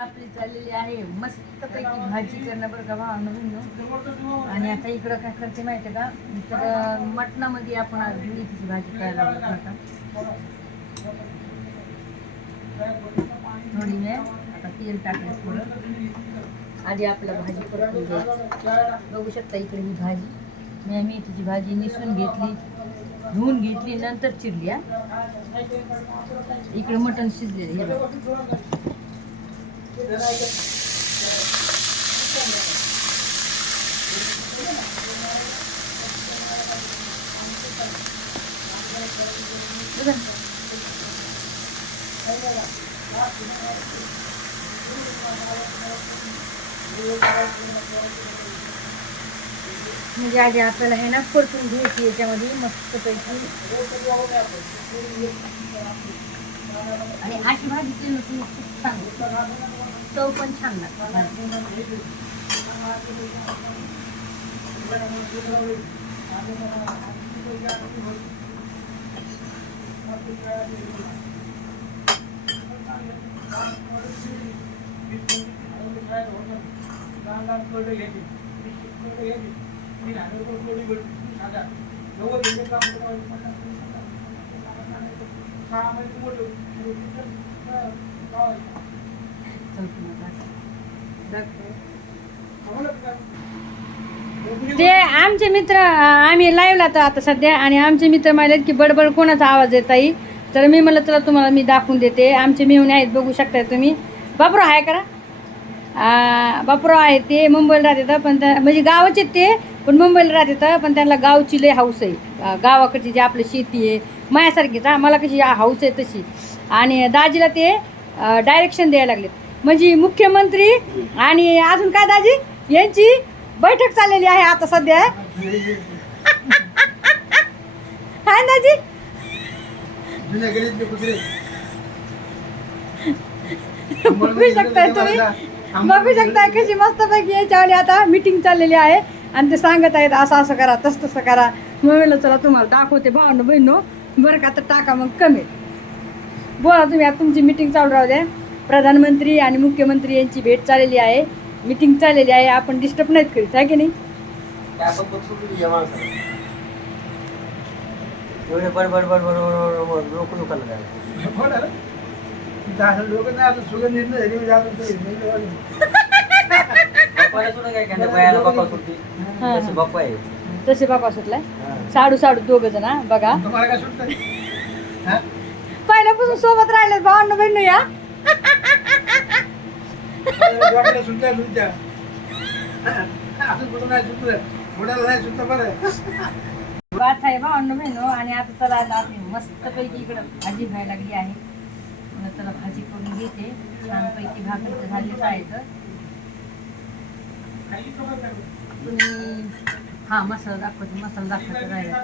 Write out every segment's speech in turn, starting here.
आपली चाललेली आहे मस्तपैकी भाजी करणं बरं का भावांनो. आणि आता इकडं काय करते माहिती का, तर मटणामध्ये आपण आज मेथीची भाजी करायला लागतो. थोडी वेळ आता तेल टाकायचं थोडं. आधी आपलं भाजी परतून घ्यायची. बघू शकता इकडे ही भाजी मी मेथीची भाजी निसून घेतली, धुवून घेतली, नंतर चिरली. इकडे मटण शिजलेलं हे बघा. म्हणजे आधी आपल्याला हे ना परतून घ्यायची याच्यामध्ये मस्तपैकी. आणि अशी भाजी केली तुम्ही खूप छान, चव पण छान लागते. ते आमचे मित्र आम्ही लाईव्हला तर आता सध्या, आणि आमचे मित्र म्हणतात की बडबड कोणाचा आवाज येत आहे. तर मी म्हणलं चला तुम्हाला मी दाखवून देते. आमचे मेहुणे आहेत, बघू शकताय तुम्ही. बापराव आहे करा, बापराव आहे. ते मुंबईला राहतात, पण म्हणजे गावाचे ते पण मुंबईला राहतात, पण त्यांना गावची लय हाऊस आहे. गावाकडची जी आपली शेती आहे माझ्यासारखीच, मला कशी हाऊस आहे तशी. आणि दाजीला ते डायरेक्शन द्यायला लागले, म्हणजे मुख्यमंत्री आणि अजून काय दाजी यांची बैठक चाललेली आहे आता सध्या. हाय दाजी, बघू शकताय तुम्ही, बघू शकताय कशी मस्तपैकी याच्यावर आता मीटिंग चाललेली आहे. आणि ते सांगत आहेत असं असं करा, तसं तसं करा. मग म्हणलं चला तुम्हाला दाखवते भावांनो बहिणो, बरं का. तर टाका मग कमेंट, बोला तुम्ही. आता तुमची मीटिंग चालू राहू द्या. प्रधानमंत्री आणि मुख्यमंत्री यांची भेट चाललेली आहे, मीटिंग चाललेली आहे. आपण डिस्टर्ब नाहीत करीत, आहे की नाही. तसे बाबा सुटलाय, साडू साडू दोघ जण बघा. पहिल्यापासून सोबत राहिले भावांनो बहिणू या. बात आहे भावांनो बहिणू. आणि आता चला आपली मस्तपैकी इकडं भाजी व्हायला लागली आहे. चला भाजी करून घेते छानपैकी. भाकरी तर झालीच आहे. तर तुम्ही हा मसाला दाखवते, मसाला दाखवायचा राहिला.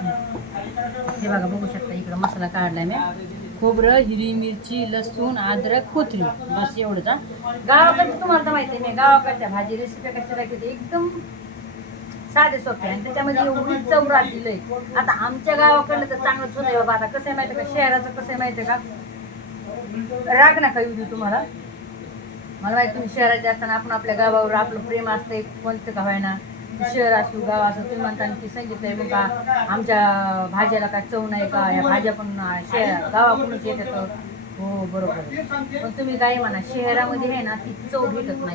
हे बघा, बघू शकता इकडं मसाला काढलाय मी. खोबरं, हिरवी मिरची, लसूण, अद्रक, कोथिंबीर, बस एवढंच. गावाकडचं तुम्हाला तर माहिती आहे, मी गावाकडच्या भाजी रेसिपी कशा राहते एकदम साधे सोपे, आणि त्याच्यामध्ये एवढी चव राहतील. आता आमच्या गावाकडलं तर चांगलंच होतं बाबा. आता कसं आहे माहिती आहे का, शहराचं कसं आहे माहिती आहे का, राग नका येऊ देऊ तुम्हाला. मला माहिती तुम्ही शहरात असताना आपण आपल्या गावावर आपलं प्रेम असतंय, कोणतं का व्हायना, शहर असू गाव असू. तुम्ही म्हणता की सांगितलंय मग का आमच्या भाज्याला काय चव नाही का, या भाज्या पण गावाकडूनच येतात. हो बरोबर, पण तुम्ही काय म्हणा, शहरामध्ये आहे ना ती चव भेटत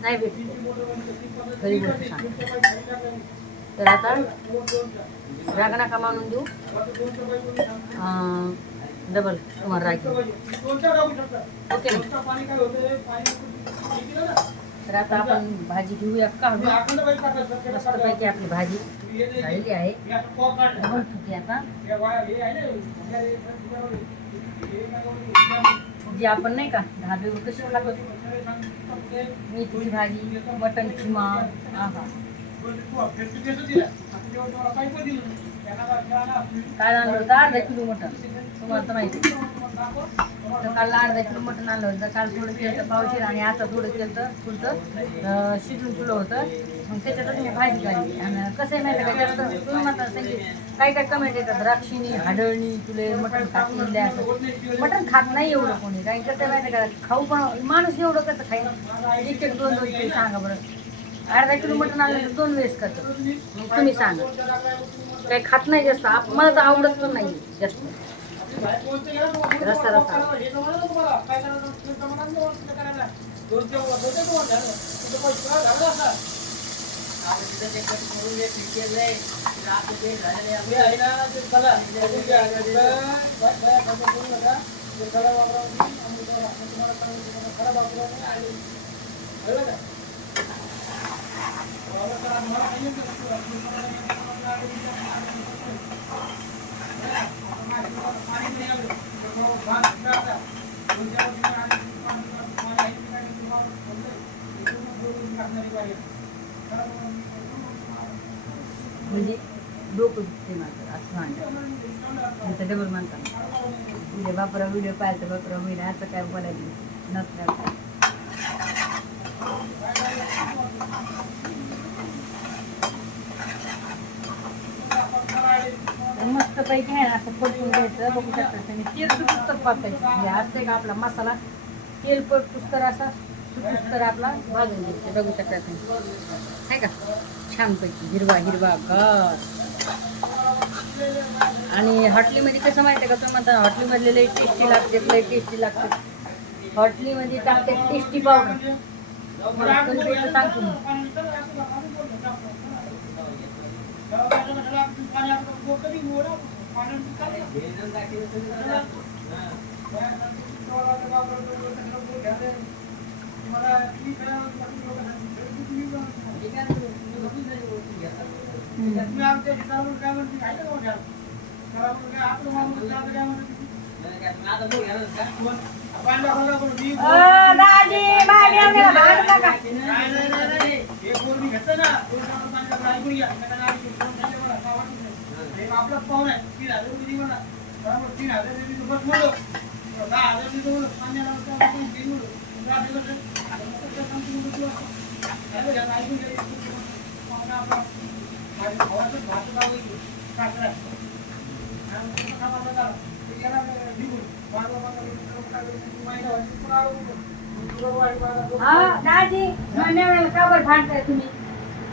नाही भेटत, खरी गोष्ट सांग. तर आता राग नका मानून देऊ, डबल तुम्हाला राग ओके. तर आता आपण भाजी घेऊया काढून. मस्तपैकी आपली भाजी झालेली आहे. आता जी आपण नाही का ढाब्यावर कशी खातो मेथीची भाजी, मटण किमा, काल आणलं होतं अर्धा किलो मटण, तुम्हाला तर माहिती तर काल अर्धा किलो मटण आणलं होतं. काल थोडं केलं तर पावशीर आणि आता थोडं केलं तर पुढचं शिजून तुलं होतं. मग त्याच्यातच मी भाजी काढली. आणि कसं आहे माहिती का, जास्त तुम्ही म्हणता संगीत काय काय कमेंट येतात, राक्षिणी हाडळणी तुले मटण खात नाही असं. मटण खात नाही एवढं कोणी, काही कसं आहे माहिती का, खाऊ पण माणूस एवढं कसं खाईल. एक एक दोन दोन किलो सांगा बरं. अर्धा किलो मटण आणलं तर 2 वेळेस खातं. मग तुम्ही सांगा, काही खात नाही जास्त. मला तर आवडत पण नाही जास्त रस्ता रस्ता. म्हणजे डोकं दुखते माझं असं म्हणतात, डबल म्हणतात. उद्या बापरा व्हिडिओ पाहिजे तर बापरा होईल असं काय बोलायचं नसतं. मस्त पैकी आहे ना असं परतून घ्यायचं. बघू शकता तुम्ही तेल सुटूस तर परतायचं. हे असते का आपला मसाला तेल परतूस तर असा सुटूस तर आपला भाजून घ्यायचं. बघू शकता तुम्ही आहे का छानपैकी हिरवा हिरवा घास. आणि हॉटलीमध्ये कसं माहिती आहे का, तुम्ही म्हणता हॉटलीमधले लई टेस्टी लागते, लई टेस्टी लागते. हॉटलीमध्ये टाकते टेस्टी पावडर. मला कधी सांगतो मी. आपला पाहुणा आहे 3,000 बस म्हणलो 10,000 दाजी मान्यवर का बरं भांडताय तुम्ही?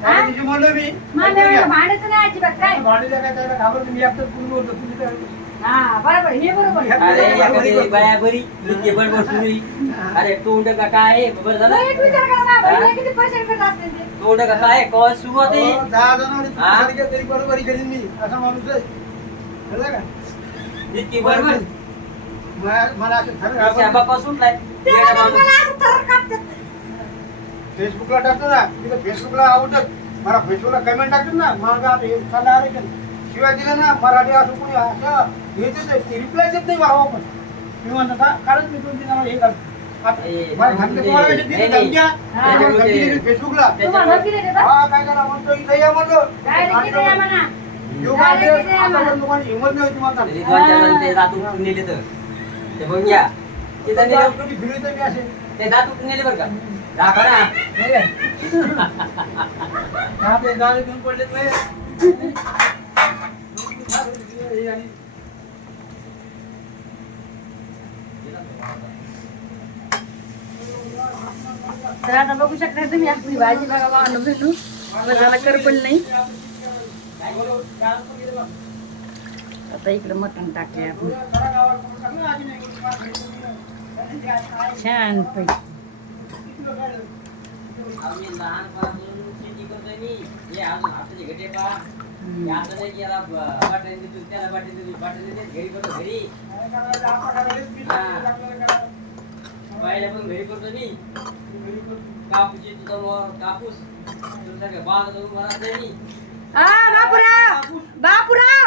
म्हणलं मी भांडायचं नाही अजिबात. काय भांडायचं काय त्याला घाबरतो मी एकटं पूर्ण होतो तुम्ही तर. हा बरोबर हे बरोबर. अरे बाया बरी केबल बसून अरे तोंड का काय बरं झालं. एक विचार करा ना किती पैसे करत असते ते. तोंड का काय कॉल सुरू होते 10 जणांनी तरी बरोबरी करीन मी असा माणूस आहे कळलं का. इतकी बरोबर मला असं खरं शाबापासून नाही फेसबुकला टाकतो ना तिथं फेसबुकला आवडत मला फेसबुकला कमेंट टाकतात ना माझा आता हे चाललं अरे शिवाय दिलं ना मराठी असं कोणी असं येतेच रिप्लाय देत नाही भावा. पण मी म्हणतो का कारण मी 2-3 जणांना हे घालतो फेसबुकला हा काय करा म्हणतो इथं या म्हणलो हिंमत नाही होती म्हणतात नेले तर ते बघ घ्या फिरवतो मी असे ते दात उठून नेले बरं का दाखवा ना गाडी घेऊन पडलेत नाही. तर आता बघू शकता तुम्ही आपली भाजी बघा बाबांनो भेटू मला कर पण नाही. आता इकडे मटण टाकले आपण छान पैकी. आम्ही लहानपणापासून शेती करतोय मी हे अजून हाताचे घटे पा आता नाही की याला बाटली देतो त्याला बाटली देतो घरी करतो घरी पाहिल्या पण घरी करतो मी कापूस तुझा कापूस तुझ्या बाग जाऊन मला नाही. बापूराव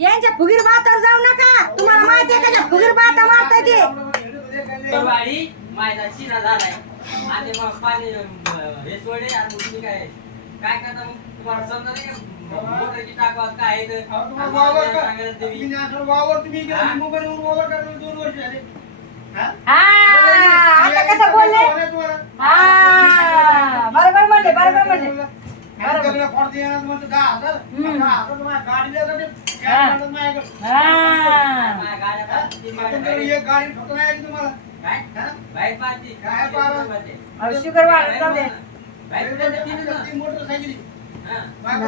यांच्या फुगीर भातावर जाऊ नका. तुम्हाला माहिती आहे का फुगीर भाता मारताय ते वाडी माझा शिना झालाय आणि मग पाणी हे सोडे आणि तुम्ही काय काय करता मग तुम्हाला समजा नाही मोटरची टाकवात काय आहे तर? अहो, तुम्हाला आम्हाला वावर का? सांगायला तुम्ही. तुम्ही असं वावर तुम्ही हा? इकडे मुंबईहून वावर करायला 2 वर्ष झाले. हा? आता कसं बोलले तुम्हाला? हा बरोबर म्हणले बरोबर म्हणले आणि त्याला फोन द्यायला म्हणतो 10,000. हम्म. 10,000 तुम्हाला गाडीला का ते? हा. कॅश काढत माझ्याकडे. हा माझ्या गाड्या हा? पाचशे तुमच्याकडे एक गाडी फक्त नाही आली तुम्हाला. काय? हा? बाईक पाचशे. काय पाहा? पाचशे. अहो, शुगर वाढत जाते बाईक कुठे आहे? तीन ना. ती मोटरसायकल हा. माझ्याकडे